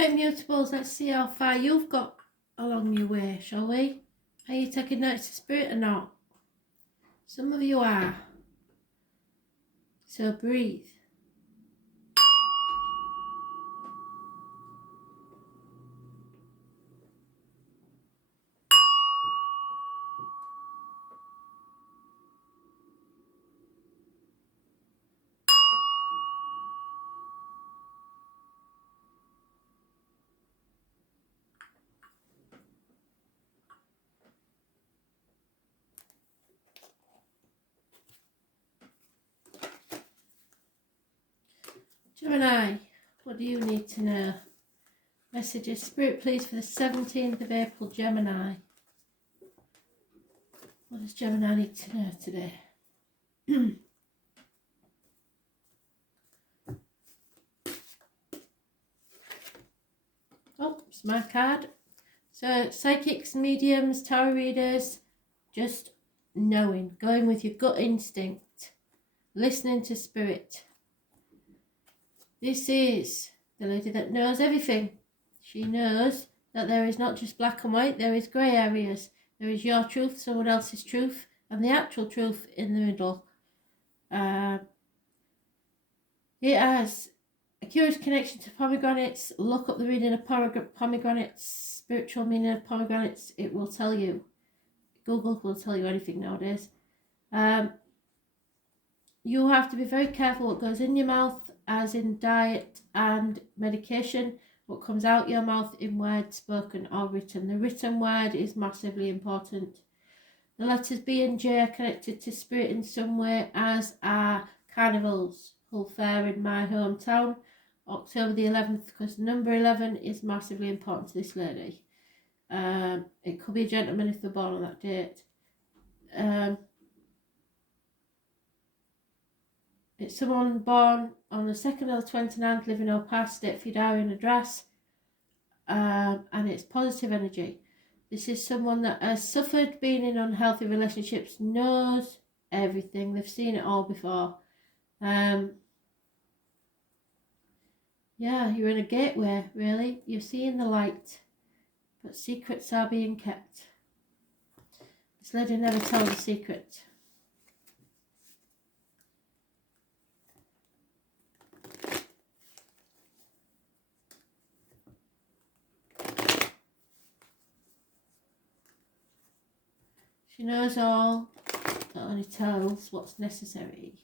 Right, mutables, let's see how far you've got along your way, shall we? Are you taking notice of spirit or not? Some of you are. So breathe. Gemini, what do you need to know? Messages, spirit please, for the 17th of April, Gemini. What does Gemini need to know today? Oh, it's my card. So psychics, mediums, tarot readers, just knowing, going with your gut instinct, listening to spirit. This is the lady that knows everything. She knows that there is not just black and white, there is grey areas. There is your truth, someone else's truth, and the actual truth in the middle. It has a curious connection to pomegranates. Look up the reading of pomegranates, spiritual meaning of pomegranates. It will tell you. Google will tell you anything nowadays. You have to be very careful what goes in your mouth, as in diet and medication. What comes out your mouth in words spoken or written. The written word is massively important. The letters B and J are connected to spirit in some way, as are carnivals. Hull Fair in my hometown, October the 11th, because number 11 is massively important to this lady. It could be a gentleman if they're born on that date. It's someone born on the 2nd or the 29th, living or past, state for your diary and address, and it's positive energy. This is someone that has suffered being in unhealthy relationships, knows everything, they've seen it all before. Yeah, you're in a gateway, really. You're seeing the light, but secrets are being kept. This lady never tells a secret. She knows all, but only tells what's necessary.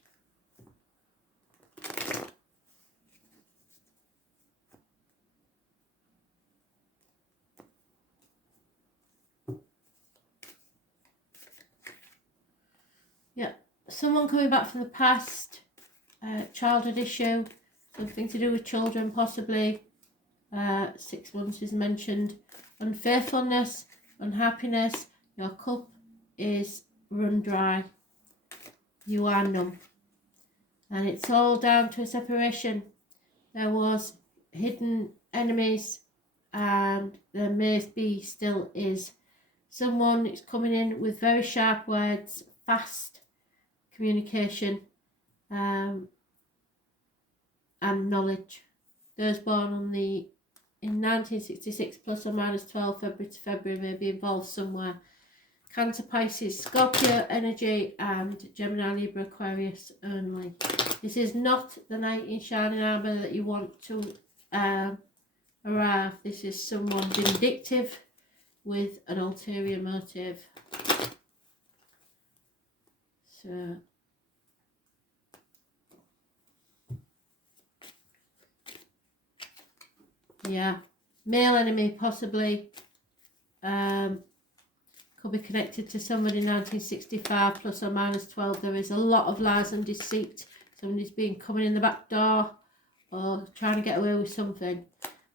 Yeah, someone coming back from the past, childhood issue, something to do with children possibly. 6 months is mentioned. Unfaithfulness, unhappiness, your cup is run dry. You are numb. And it's all down to a separation. There was hidden enemies, and there may be, still is. Someone is coming in with very sharp words, fast communication, and knowledge. Those born in 1966 plus or minus 12 February to February may be involved somewhere. Cancer, Pisces, Scorpio energy, and Gemini, Libra, Aquarius only. This is not the knight in shining armour that you want to arrive. This is someone vindictive with an ulterior motive. So yeah, male enemy possibly. Could be connected to somebody in 1965 plus or minus 12. There is a lot of lies and deceit. Somebody's been coming in the back door or trying to get away with something.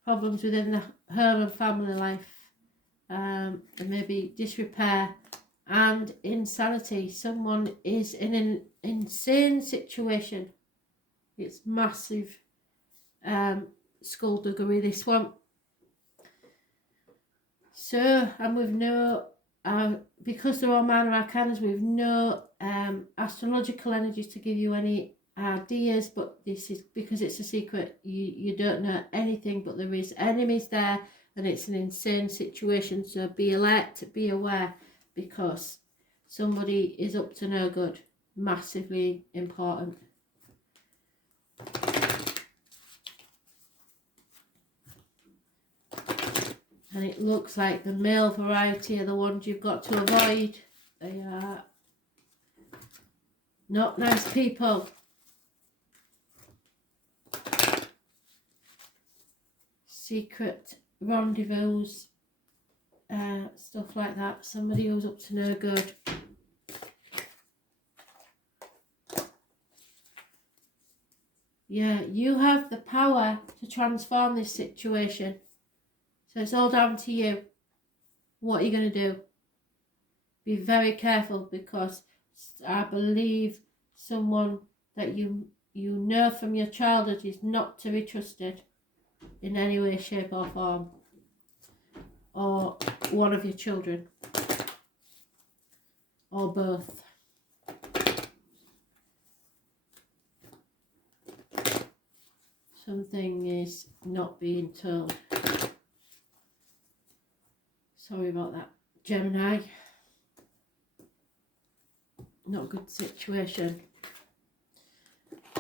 Problems within the home and family life. There may be disrepair and insanity. Someone is in an insane situation. It's massive skullduggery, this one. So, and we've no, because they're all minor arcanas, we've no astrological energies to give you any ideas, but this is because it's a secret. You don't know anything, but there is enemies there, and it's an insane situation. So be alert, be aware, because somebody is up to no good. Massively important. And it looks like the male variety are the ones you've got to avoid. They are not nice people. Secret rendezvous, stuff like that. Somebody who's up to no good. Yeah, you have the power to transform this situation. So it's all down to you. What are you going to do? Be very careful, because I believe someone that you know from your childhood is not to be trusted in any way, shape or form. Or one of your children. Or both. Something is not being told. Sorry about that, Gemini. Not a good situation.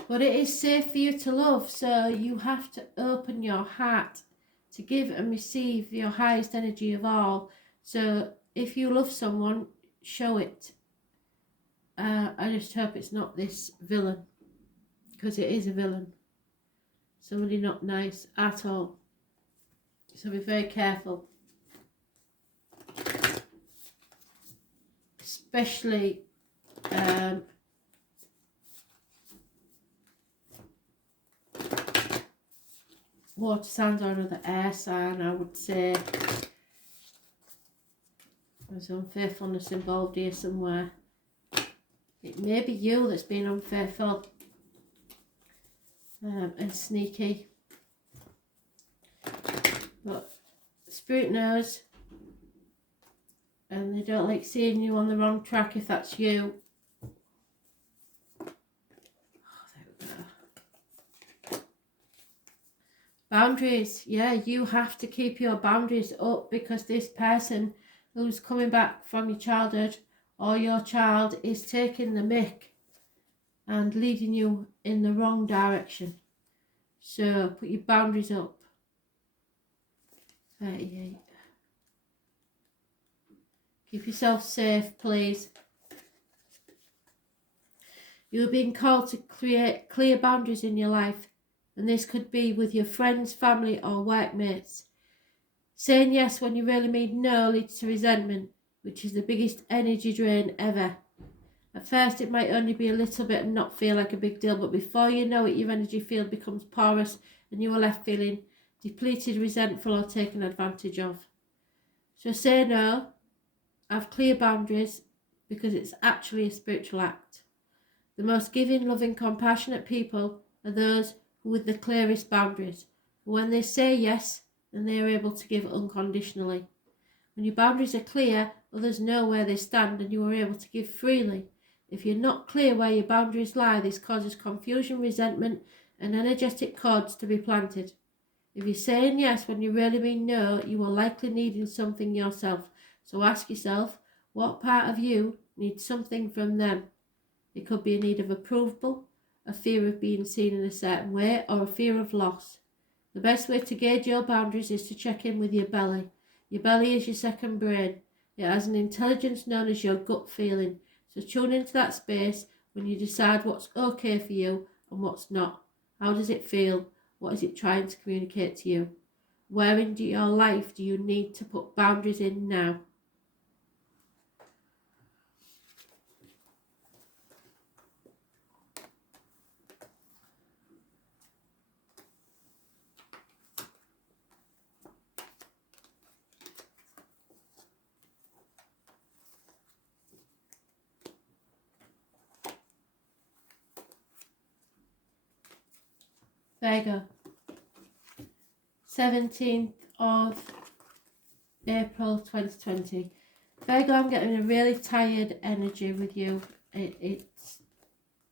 But it is safe for you to love, so you have to open your heart to give and receive your highest energy of all. So if you love someone, show it. I just hope it's not this villain, because it is a villain. Somebody not nice at all. So be very careful. Especially water signs or another air sign, I would say. There's unfaithfulness involved here somewhere. It may be you that's been unfaithful and sneaky. But Spirit knows. And they don't like seeing you on the wrong track if that's you. Oh, there we go. Boundaries. Yeah, you have to keep your boundaries up, because this person who's coming back from your childhood or your child is taking the mick and leading you in the wrong direction. So put your boundaries up. 38. Keep yourself safe, please. You are being called to create clear boundaries in your life, and this could be with your friends, family or workmates. Saying yes when you really mean no leads to resentment, which is the biggest energy drain ever. At first it might only be a little bit and not feel like a big deal, but before you know it, your energy field becomes porous and you are left feeling depleted, resentful or taken advantage of. So say no. Have clear boundaries, because it's actually a spiritual act. The most giving, loving, compassionate people are those with the clearest boundaries. When they say yes, then they are able to give unconditionally. When your boundaries are clear, others know where they stand and you are able to give freely. If you're not clear where your boundaries lie, this causes confusion, resentment and energetic cords to be planted. If you're saying yes when you really mean no, you are likely needing something yourself. So ask yourself, what part of you needs something from them? It could be a need of approval, a fear of being seen in a certain way, or a fear of loss. The best way to gauge your boundaries is to check in with your belly. Your belly is your second brain. It has an intelligence known as your gut feeling. So tune into that space when you decide what's okay for you and what's not. How does it feel? What is it trying to communicate to you? Where in your life do you need to put boundaries in now? Virgo, 17th of April 2020. Virgo, I'm getting a really tired energy with you. It's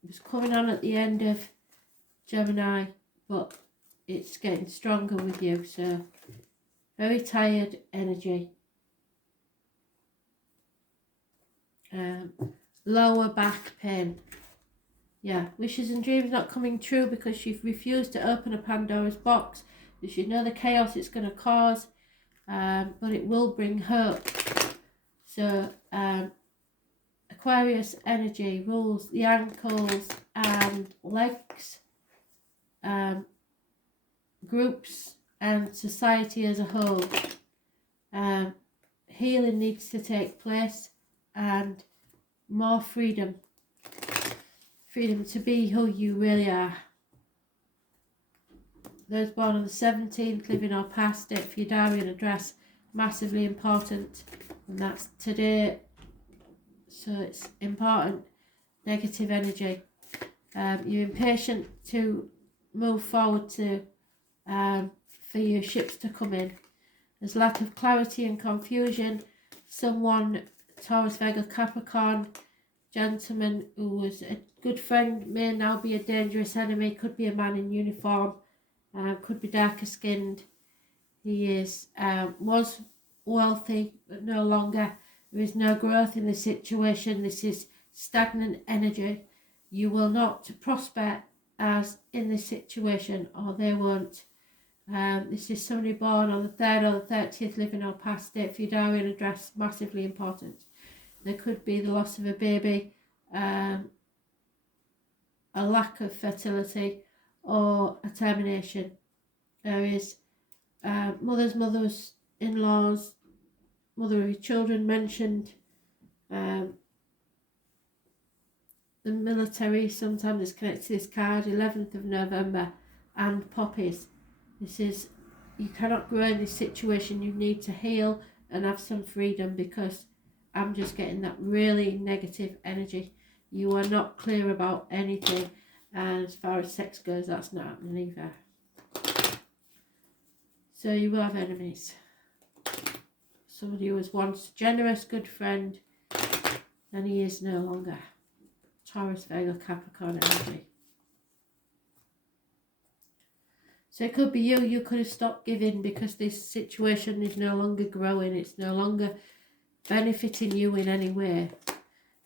was coming on at the end of Gemini, but it's getting stronger with you. So very tired energy. Lower back pain. Yeah, wishes and dreams not coming true because you've refused to open a Pandora's box. You should know the chaos it's going to cause, but it will bring hope. So Aquarius energy rules the ankles and legs, groups and society as a whole. Healing needs to take place, and more freedom. Freedom to be who you really are. Those born on the 17th, living or past, date for your diary and address, massively important. And that's today. So it's important. Negative energy. You're impatient to move forward to for your ships to come in. There's lack of clarity and confusion. Someone, Taurus, Virgo, Capricorn, gentleman who was a good friend may now be a dangerous enemy. Could be a man in uniform, could be darker skinned. He was wealthy but no longer. There is no growth in the situation. This is stagnant energy. You will not prosper as in this situation, or they won't. This is somebody born on the 3rd or the 30th, living or past, date for your diary and address, massively important. There could be the loss of a baby, a lack of fertility, or a termination. There is mothers, in-laws, mother of your children mentioned. The military sometimes is connected to this card, 11th of November, and poppies. This is, you cannot grow in this situation. You need to heal and have some freedom, because I'm just getting that really negative energy. You are not clear about anything, and as far as sex goes, that's not happening either. So you will have enemies. Somebody who was once a generous, good friend, and he is no longer. Taurus, Virgo, Capricorn energy. So it could be you. You could have stopped giving because this situation is no longer growing. It's no longer benefiting you in any way.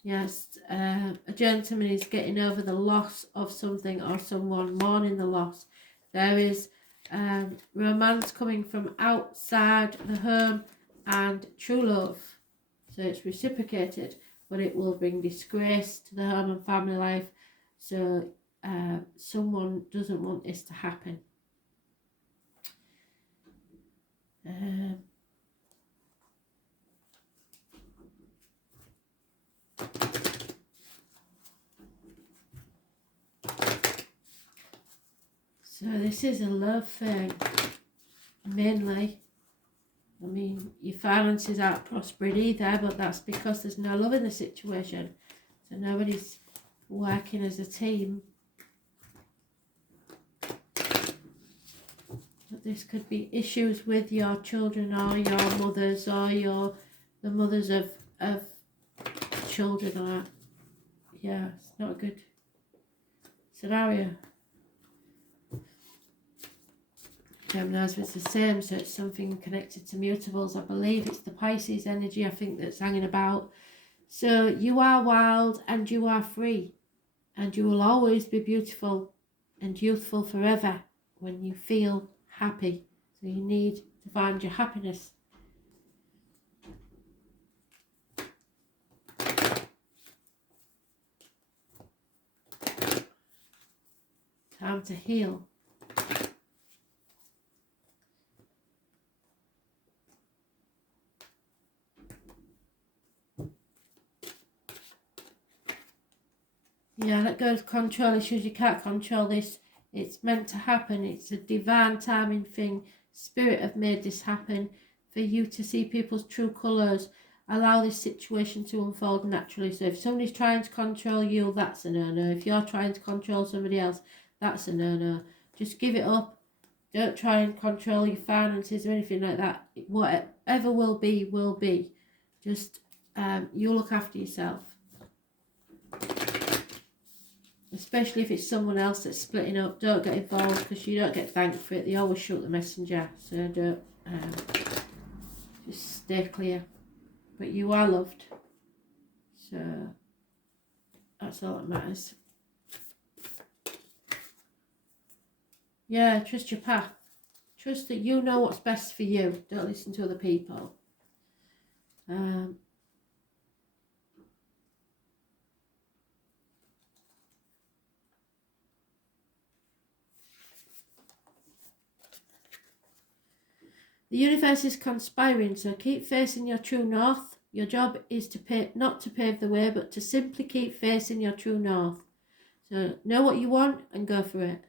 Yes, a gentleman is getting over the loss of something or someone, mourning the loss. There is romance coming from outside the home and true love. So it's reciprocated, but it will bring disgrace to the home and family life. So someone doesn't want this to happen. So this is a love thing, mainly. I mean, your finances aren't prospering either, but that's because there's no love in the situation. So nobody's working as a team. But this could be issues with your children or your mothers or the mothers of children. Or, yeah, it's not a good scenario. Gemini's it's the same, so it's something connected to mutables. I believe it's the Pisces energy, I think, that's hanging about. So you are wild and you are free, and you will always be beautiful and youthful forever when you feel happy. So you need to find your happiness. Time to heal. Yeah, let go of control issues. You can't control this. It's meant to happen. It's a divine timing thing. Spirit have made this happen for you to see people's true colours. Allow this situation to unfold naturally. So if somebody's trying to control you, that's a no-no. If you're trying to control somebody else, that's a no-no. Just give it up. Don't try and control your finances or anything like that. Whatever will be, will be. Just you look after yourself. Especially if it's someone else that's splitting up. Don't get involved because you don't get thanked for it. They always shoot the messenger. So don't. Just stay clear. But you are loved. So that's all that matters. Yeah, trust your path. Trust that you know what's best for you. Don't listen to other people. The universe is conspiring, so keep facing your true north. Your job is not to pave the way, but to simply keep facing your true north. So know what you want and go for it.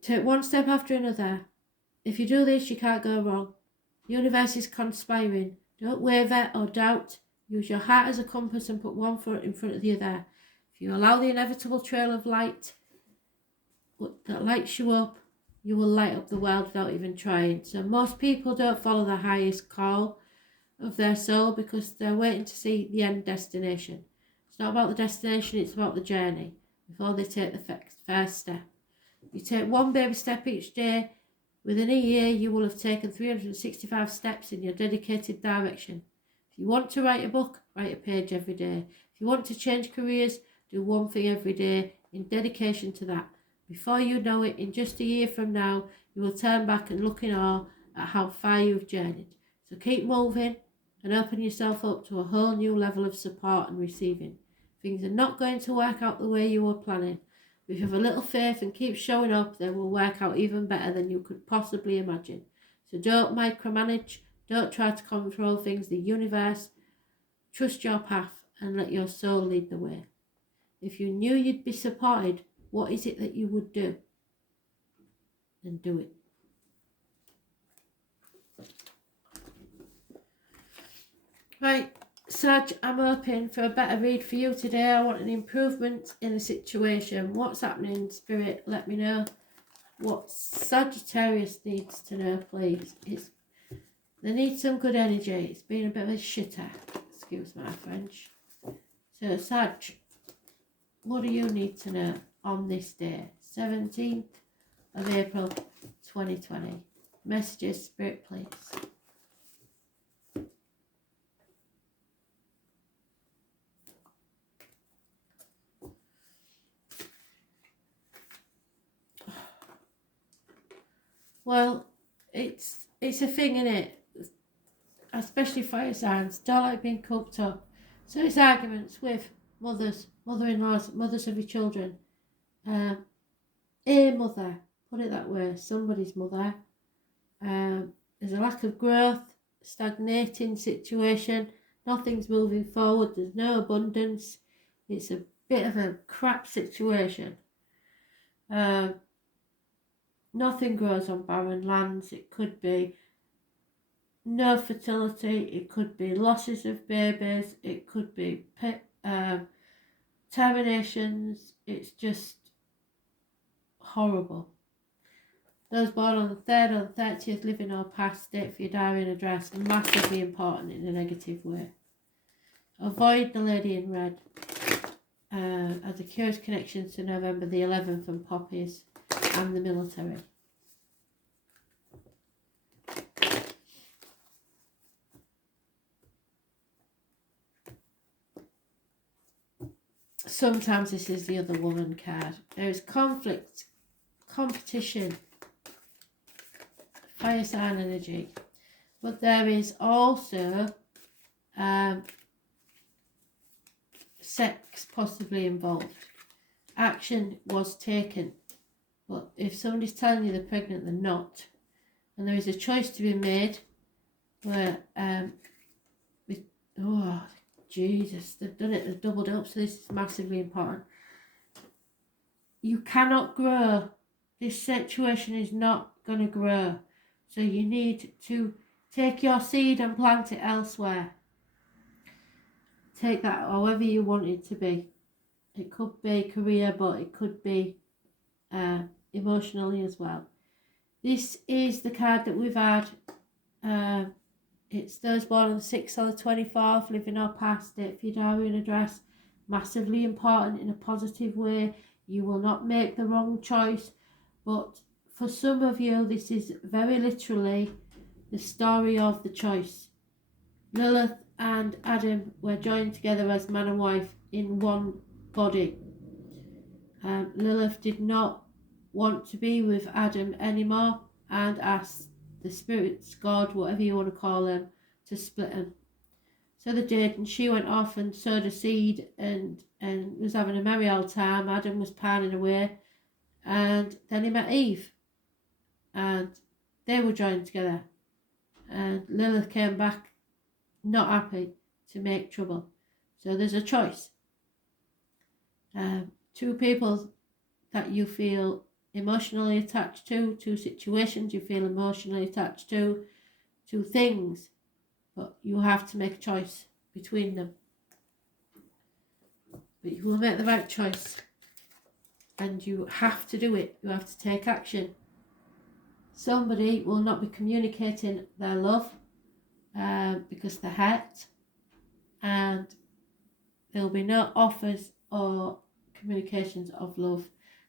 Take one step after another. If you do this, you can't go wrong. The universe is conspiring. Don't waver or doubt. Use your heart as a compass and put one foot in front of the other. If you allow the inevitable trail of light that lights you up, you will light up the world without even trying. So most people don't follow the highest call of their soul because they're waiting to see the end destination. It's not about the destination, it's about the journey before they take the first step. You take one baby step each day. Within a year, you will have taken 365 steps in your dedicated direction. If you want to write a book, write a page every day. If you want to change careers, do one thing every day in dedication to that. Before you know it, in just a year from now, you will turn back and look in awe at how far you've journeyed. So keep moving and open yourself up to a whole new level of support and receiving. Things are not going to work out the way you were planning. If you have a little faith and keep showing up, they will work out even better than you could possibly imagine. So don't micromanage, don't try to control things, the universe. Trust your path and let your soul lead the way. If you knew you'd be supported, what is it that you would do? Then do it. Right, Sag, I'm hoping for a better read for you today. I want an improvement in the situation. What's happening, Spirit? Let me know. What Sagittarius needs to know, please. They need some good energy. It's been a bit of a shitter. Excuse my French. So, Sag, what do you need to know on this day? 17th of April, 2020. Messages, Spirit, please. Well, it's a thing, isn't it? Especially fire signs don't like being cooped up. So it's arguments with mothers, mother-in-laws, mothers of your children. A mother, put it that way, somebody's mother. There's a lack of growth, stagnating situation. Nothing's moving forward. There's no abundance. It's a bit of a crap situation. Nothing grows on barren lands. It could be no fertility. It could be losses of babies. It could be terminations. It's just horrible. Those born on the 3rd or the 30th, living or past, date for your diary and address, massively important in a negative way. Avoid the lady in red. As a curious connection to November the 11th and poppies and the military. Sometimes this is the other woman card. There is conflict, competition, fire sign energy, but there is also sex possibly involved. Action was taken, but if somebody's telling you they're pregnant, they're not, and there is a choice to be made where oh Jesus, they've done it, they've doubled up, so this is massively important. You cannot grow. This situation is not going to grow, so you need to take your seed and plant it elsewhere. Take that however you want it to be. It could be career, but it could be emotionally as well. This is the card that we've had. It's those born on the 6th or the 24th, living or past, date for your diary and address, massively important in a positive way. You will not make the wrong choice, but for some of you, this is very literally the story of the choice. Lilith and Adam were joined together as man and wife in one body. Lilith did not want to be with Adam anymore and asked the spirits, God, whatever you want to call them, to split them. So they did, and she went off and sowed a seed and was having a merry old time. Adam was pining away, and then he met Eve, and they were joined together. And Lilith came back not happy to make trouble. So there's a choice. Two people that you feel emotionally attached to, two situations you feel emotionally attached to, two things, but you have to make a choice between them. But you will make the right choice, and you have to do it. You have to take action. Somebody will not be communicating their love because they're hurt, and there will be no offers or communications of love.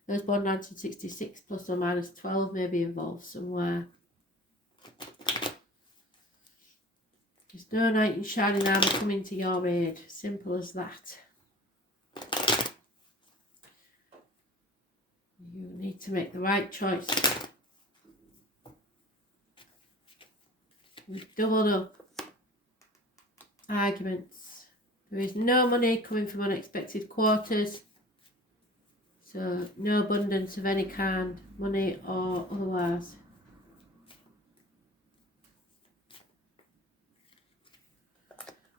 Those born 1966 plus or minus 12 may be involved somewhere. There's no knight in shining armour coming to your aid. Simple as that. You need to make the right choice. We've doubled up arguments. There is no money coming from unexpected quarters. So no abundance of any kind, money or otherwise.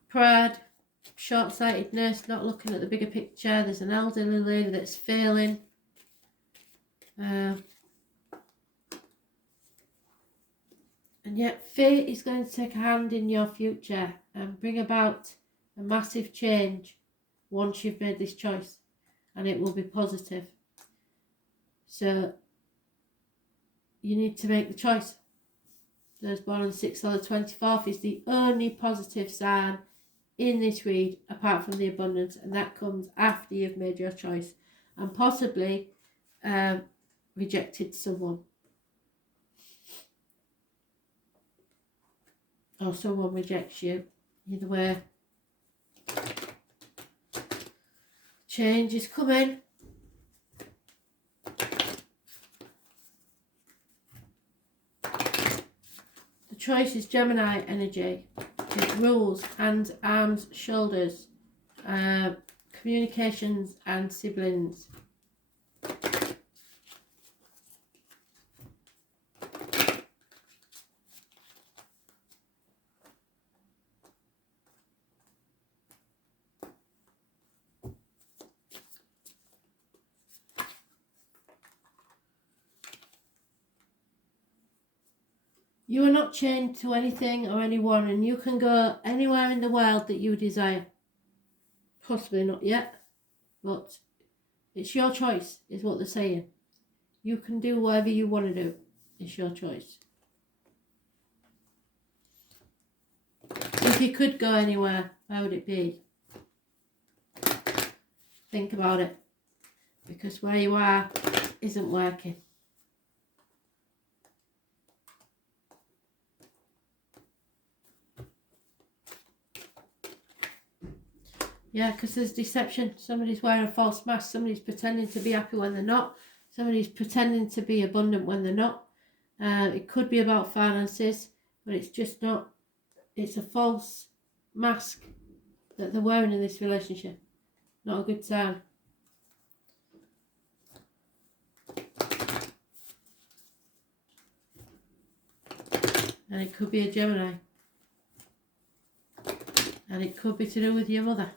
Pride, short-sightedness, not looking at the bigger picture. There's an elderly lady that's failing. And yet fate is going to take a hand in your future and bring about a massive change once you've made this choice, and it will be positive. So you need to make the choice. Those born on the 6th or the 24th is the only positive sign in this read apart from the abundance, and that comes after you've made your choice and possibly rejected someone, or someone rejects you. Either way, change is coming. The choice is Gemini energy. It rules hands, arms, shoulders, communications and siblings. You are not chained to anything or anyone, and you can go anywhere in the world that you desire. Possibly not yet, but it's your choice, is what they're saying. You can do whatever you want to do. It's your choice. If you could go anywhere, where would it be? Think about it, because where you are isn't working. Yeah, because there's deception. Somebody's wearing a false mask. Somebody's pretending to be happy when they're not. Somebody's pretending to be abundant when they're not. It could be about finances, but it's just not. It's a false mask that they're wearing in this relationship. Not a good sign. And it could be a Gemini. And it could be to do with your mother.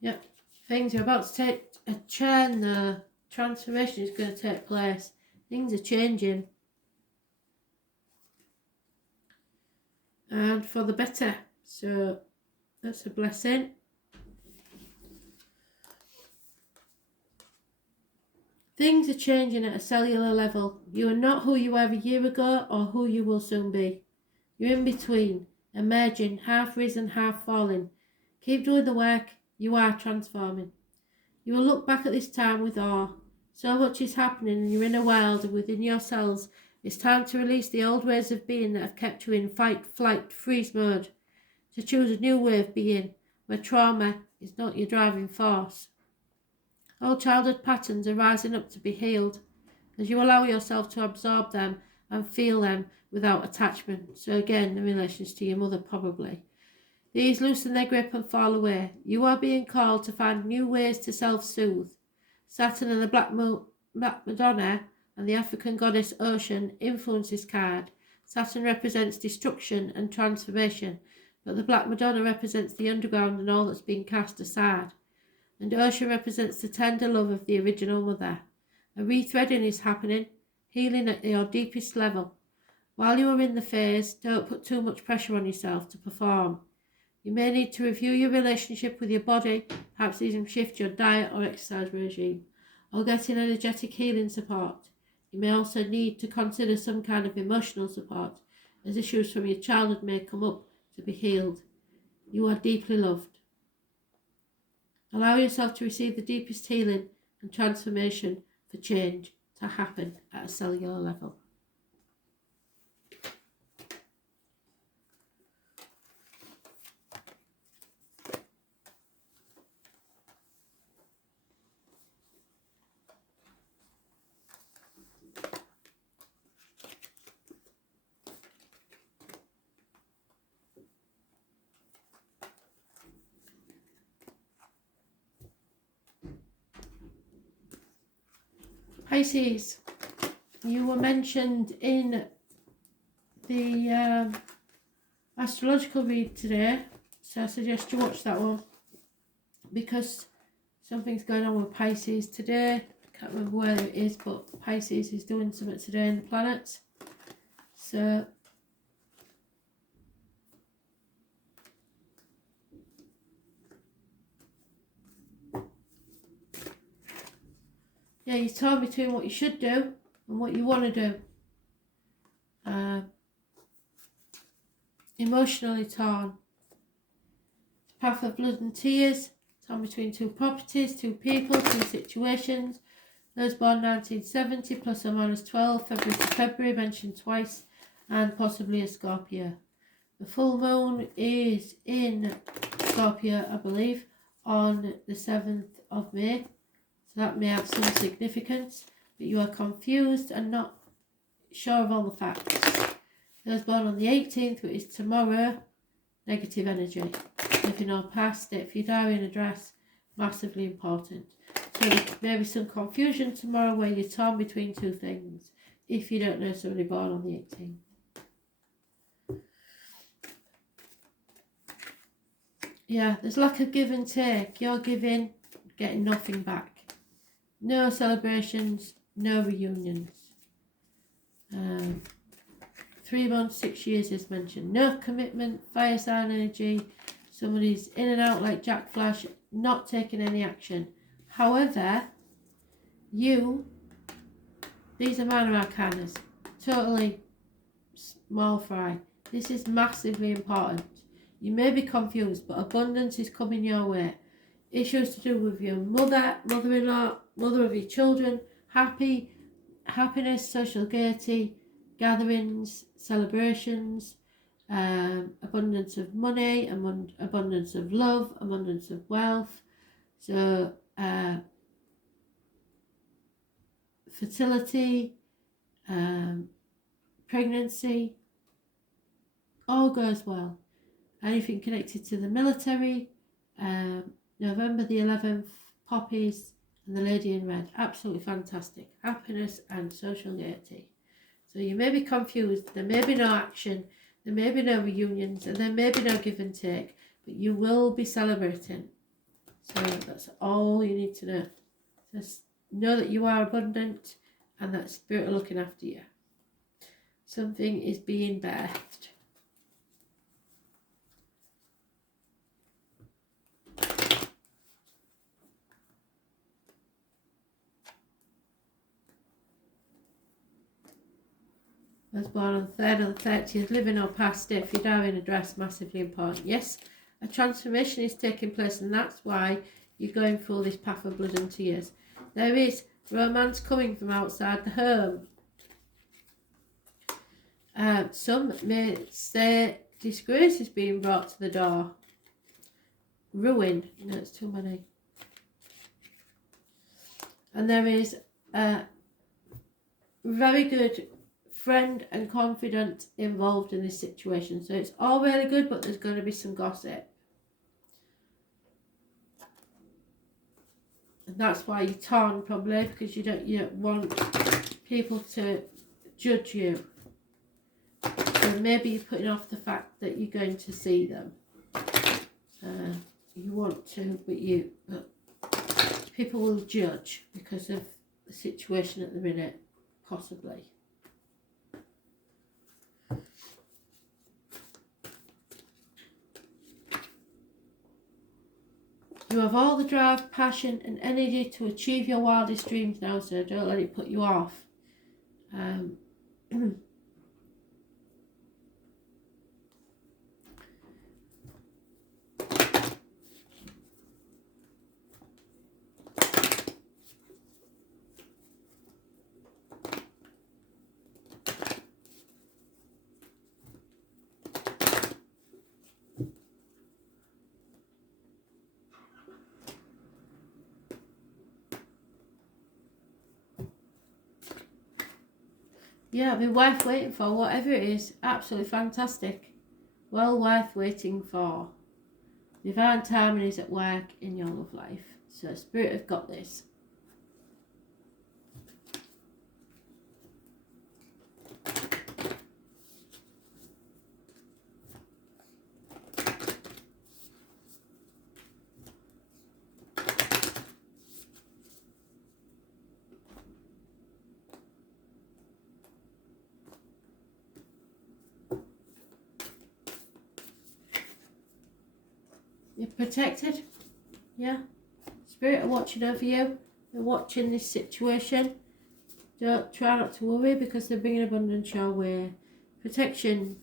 Yep, things are about to take a turn. The transformation is going to take place. Things are changing. And for the better. So that's a blessing. Things are changing at a cellular level. You are not who you were a year ago or who you will soon be. You're in between, emerging, half risen, half falling. Keep doing the work. You are transforming. You will look back at this time with awe. So much is happening in your inner world and within your cells. It's time to release the old ways of being that have kept you in fight, flight, freeze mode. To choose a new way of being, where trauma is not your driving force. Old childhood patterns are rising up to be healed as you allow yourself to absorb them and feel them without attachment. So again, in relation to your mother probably. These loosen their grip and fall away. You are being called to find new ways to self-soothe. Saturn and the Black Madonna and the African goddess Ocean influence this card. Saturn represents destruction and transformation, but the Black Madonna represents the underground and all that's been cast aside. And Ocean represents the tender love of the original mother. A rethreading is happening, healing at your deepest level. While you are in the phase, don't put too much pressure on yourself to perform. You may need to review your relationship with your body, perhaps even shift your diet or exercise regime, or get in energetic healing support. You may also need to consider some kind of emotional support, as issues from your childhood may come up to be healed. You are deeply loved. Allow yourself to receive the deepest healing and transformation for change to happen at a cellular level. Pisces, you were mentioned in the astrological read today, so I suggest you watch that one because something's going on with Pisces today. I can't remember where it is, but Pisces is doing something today in the planets. So yeah, you're torn between what you should do and what you want to do. Emotionally torn. Path of blood and tears. Torn between two properties, two people, two situations. Those born 1970 plus or minus 12, February to February, mentioned twice, and possibly a Scorpio. The full moon is in Scorpio, I believe, on the 7th of May. So that may have some significance, but you are confused and not sure of all the facts. Those born on the 18th, which is tomorrow, negative energy. Living or past, date for your diary and address, massively important. So there may be some confusion tomorrow where you're torn between two things, if you don't know somebody born on the 18th. Yeah, there's lack of give and take. You're giving, getting nothing back. No celebrations, no reunions. 3 months, 6 years is mentioned. No commitment, fire sign energy. Somebody's in and out like Jack Flash, not taking any action. However, these are minor arcanas. Totally small fry. This is massively important. You may be confused, but abundance is coming your way. Issues to do with your mother, mother-in-law, mother of your children, happiness, social gaiety, gatherings, celebrations, abundance of money, abundance of love, abundance of wealth. So fertility, pregnancy, all goes well. Anything connected to the military, November the 11th, poppies and the lady in red, absolutely fantastic. Happiness and social gaiety. So you may be confused, there may be no action, there may be no reunions, and there may be no give and take, but you will be celebrating. So that's all you need to know. Just know that you are abundant and that spirit are looking after you. Something is being birthed. was born on the 3rd or the 30th, living or past, if you're now in a dress, massively important. Yes, a transformation is taking place, and that's why you're going through this path of blood and tears. There is romance coming from outside the home. Some may say disgrace is being brought to the door. Ruin. No, it's too many. And there is a very good friend and confidant involved in this situation. So it's all really good, but there's going to be some gossip. And that's why you're torn, probably, because you don't want people to judge you. So maybe you're putting off the fact that you're going to see them. You want to, but people will judge because of the situation at the minute, possibly. You have all the drive, passion and energy to achieve your wildest dreams now, so don't let it put you off. Yeah, it'll be worth waiting for, whatever it is. Absolutely fantastic. Well worth waiting for. Divine timing is at work in your love life. So Spirit have got this. You're protected. Yeah. Spirit are watching over you. They're watching this situation. Don't try not to worry, because they're bringing abundance your way. Protection.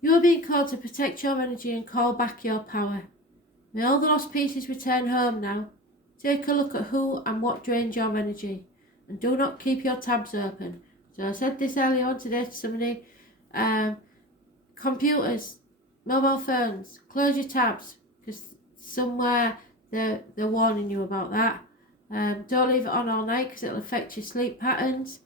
You are being called to protect your energy and call back your power. May all the lost pieces return home now. Take a look at who and what drains your energy, and do not keep your tabs open. So I said this earlier on today to somebody. Computers, mobile phones, close your tabs, because somewhere they're warning you about that. Don't leave it on all night, because it'll affect your sleep patterns.